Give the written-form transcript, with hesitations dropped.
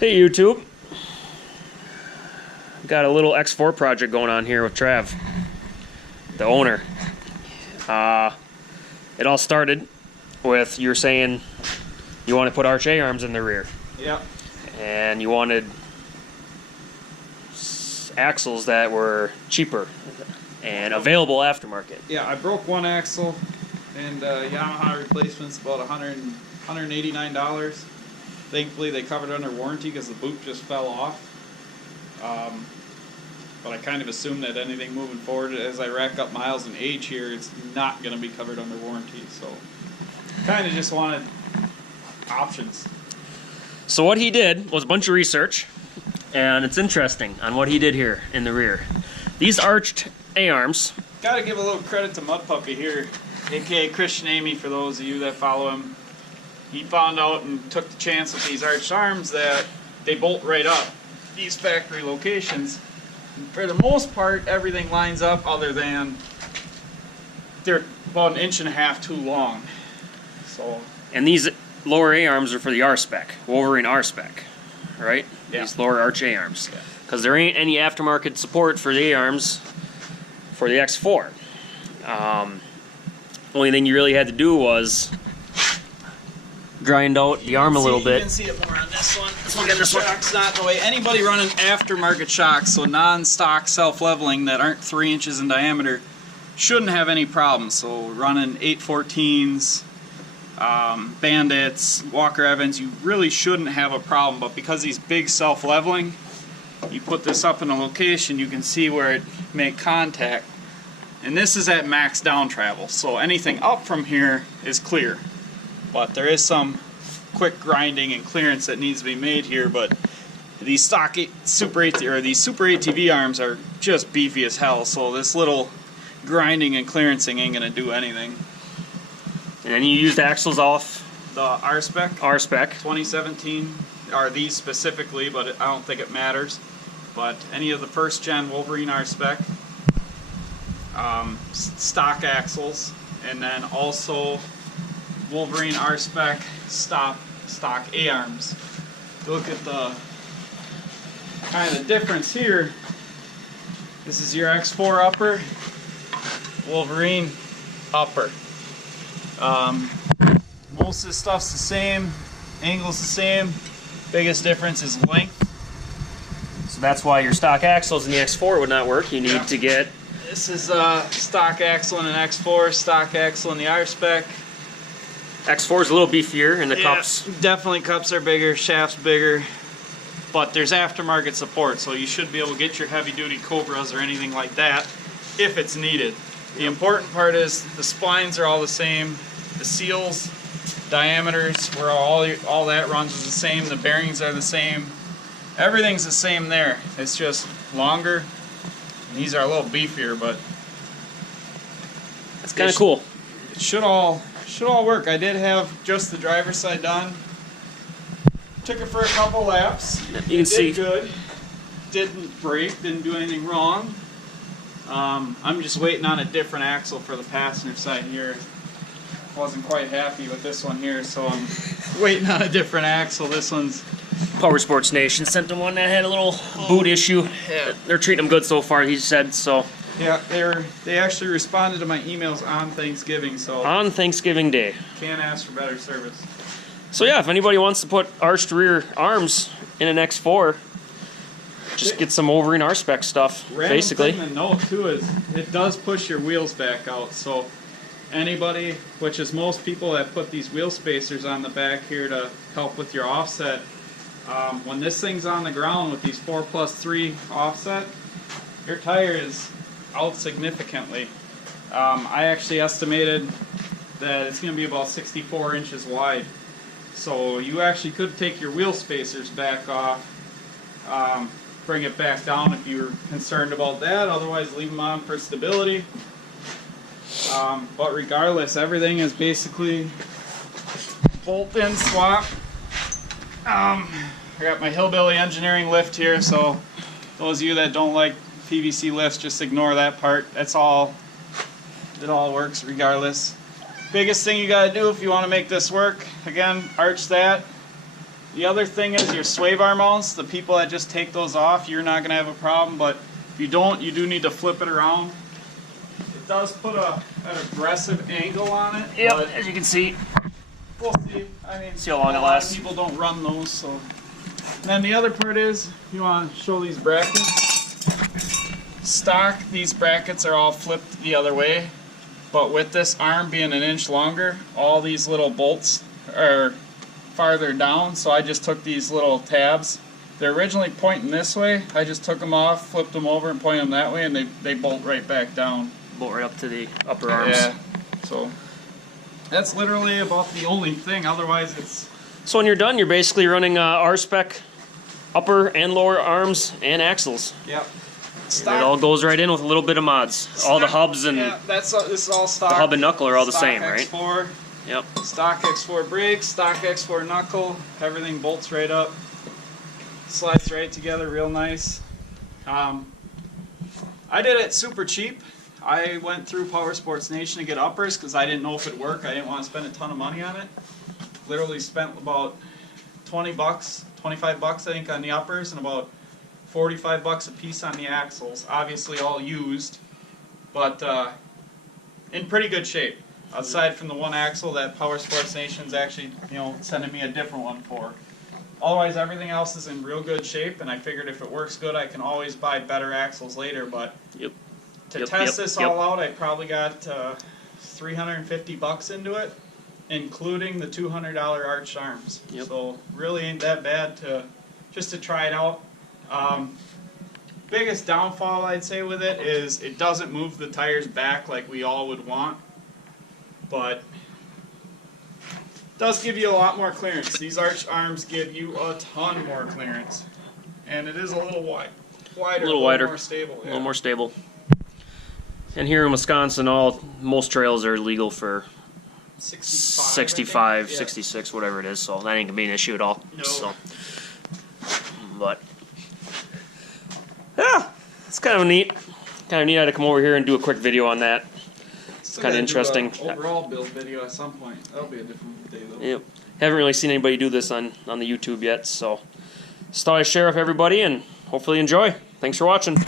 Hey YouTube, got a little X4 project going on here with Trav, the owner. It all started with you were saying you want to put Arched A arms in the rear. Yep. And you wanted axles that were cheaper and available aftermarket. Yeah, I broke one axle, and Yamaha replacement's about $189. Thankfully, they covered it under warranty because the boot just fell off. But I kind of assume that anything moving forward, as I rack up miles and age here, it's not going to be covered under warranty. So, kind of just wanted options. So what he did was a bunch of research, and it's interesting on what he did here in the rear. These Arched A arms. Got to give a little credit to Mud Puppy here, aka Christian Amy, for those of you that follow him. He found out and took the chance with these arched arms that they bolt right up. These factory locations, for the most part, everything lines up other than they're about 1.5 inches too long. So. And these lower A arms are for the R-Spec, Wolverine R-Spec, right? Yeah. These lower Arched A arms. Because there ain't any aftermarket support for the A arms for the X4. Only thing you really had to do was grind out the arm a little bit. You can see it more on this one. This shock's not the way. Anybody running aftermarket shocks, so non-stock self-leveling that aren't 3 inches in diameter, shouldn't have any problems. So running 814s, Bandits, Walker Evans, you really shouldn't have a problem. But because these big self-leveling, you put this up in a location, you can see where it make contact. And this is at max down travel, so anything up from here is clear. But there is some quick grinding and clearance that needs to be made here. But these stock Super ATV arms are just beefy as hell. So this little grinding and clearancing ain't gonna do anything. And then you used axles off The R-Spec. R-Spec. 2017 are these specifically, but I don't think it matters. But any of the first gen Wolverine R-Spec, stock axles, and then also Wolverine R-Spec stock A arms. Look at the kind of difference here. This is your X4 upper, Wolverine upper. Most of the stuff's the same, angle's the same. Biggest difference is length. So that's why your stock axles in the X4 would not work. You need to get... This is stock axle in an X4, stock axle in the R-Spec. X4 is a little beefier, and the cups... Definitely cups are bigger, shafts bigger, but there's aftermarket support, so you should be able to get your heavy-duty Cobras or anything like that if it's needed. The important part is the splines are all the same, the seals, diameters, where all that runs is the same, the bearings are the same, everything's the same there. It's just longer. These are a little beefier, but it's kind of cool. It should all work. I did have just the driver's side done. Took it for a couple laps. You can see. Did good. Didn't break. Didn't do anything wrong. I'm just waiting on a different axle for the passenger side here. Wasn't quite happy with this one here, so I'm waiting on a different axle. This one's Power Sports Nation sent them one that had a little boot issue. Yeah. They're treating them good so far, he said, so. Yeah, they actually responded to my emails on Thanksgiving, so. On Thanksgiving Day. Can't ask for better service. So yeah, if anybody wants to put arched rear arms in an X4, just get some Wolverine R-Spec stuff, basically. Random thing to note too is it does push your wheels back out, so anybody, which is most people that put these wheel spacers on the back here to help with your offset, when this thing's on the ground with these 4+3 offset, your tire is out significantly. I actually estimated that it's going to be about 64 inches wide. So you actually could take your wheel spacers back off, bring it back down if you're concerned about that, otherwise leave them on for stability. But regardless, everything is basically bolt-in swap. I got my Hillbilly Engineering lift here, so those of you that don't like PVC lifts, just ignore that part. That's all. It all works regardless. Biggest thing you gotta do if you want to make this work, again, arch that, The other thing is your sway bar mounts. The people that just take those off, you're not going to have a problem, but if you don't, you do need to flip it around. It does put an aggressive angle on it. Yep, but as you can see. we'll see. I mean, See how long it a lot lasts. of people don't run those, so. And then the other part is, you want to show these brackets. Stock, these brackets are all flipped the other way, but with this arm being an inch longer, all these little bolts are farther down, so I just took these little tabs. They're originally pointing this way. I just took them off, flipped them over, and pointed them that way, and they bolt right back down. Bolt right up to the upper arms. Yeah, so that's literally about the only thing. Otherwise, it's... So when you're done, you're basically running R-Spec upper and lower arms and axles. Yep. It all goes right in with a little bit of mods. All the hubs and yeah, this is all stock. the hub and knuckle are all the Stock same, right? X4. Yep. Stock X4 brakes, stock X4 knuckle, everything bolts right up, slides right together real nice. I did it super cheap. I went through Power Sports Nation to get uppers because I didn't know if it'd work. I didn't want to spend a ton of money on it. Literally spent about 20 bucks, 25 bucks I think on the uppers and about 45 bucks a piece on the axles. Obviously all used, but in pretty good shape. Aside from the one axle that Power Sports Nation's actually, sending me a different one for. Otherwise, everything else is in real good shape, and I figured if it works good, I can always buy better axles later. But to test this all out, I probably got 350 bucks into it, including the $200 arched arms. Yep. So really ain't that bad just to try it out. Biggest downfall I'd say with it is it doesn't move the tires back like we all would want. But it does give you a lot more clearance. These arched arms give you a ton more clearance, and it is a little wider, A little wider, more stable. a little more stable. And here in Wisconsin, most trails are legal for 65, 66, whatever it is. So that ain't gonna be an issue at all. No. So, but yeah, it's kind of neat. Kind of neat. I had to come over here and do a quick video on that. It's kind of interesting. Overall build video at some point. That'll be a different day though. Yep. Haven't really seen anybody do this on the YouTube yet, so just thought I'd share with everybody and hopefully enjoy. Thanks for watching.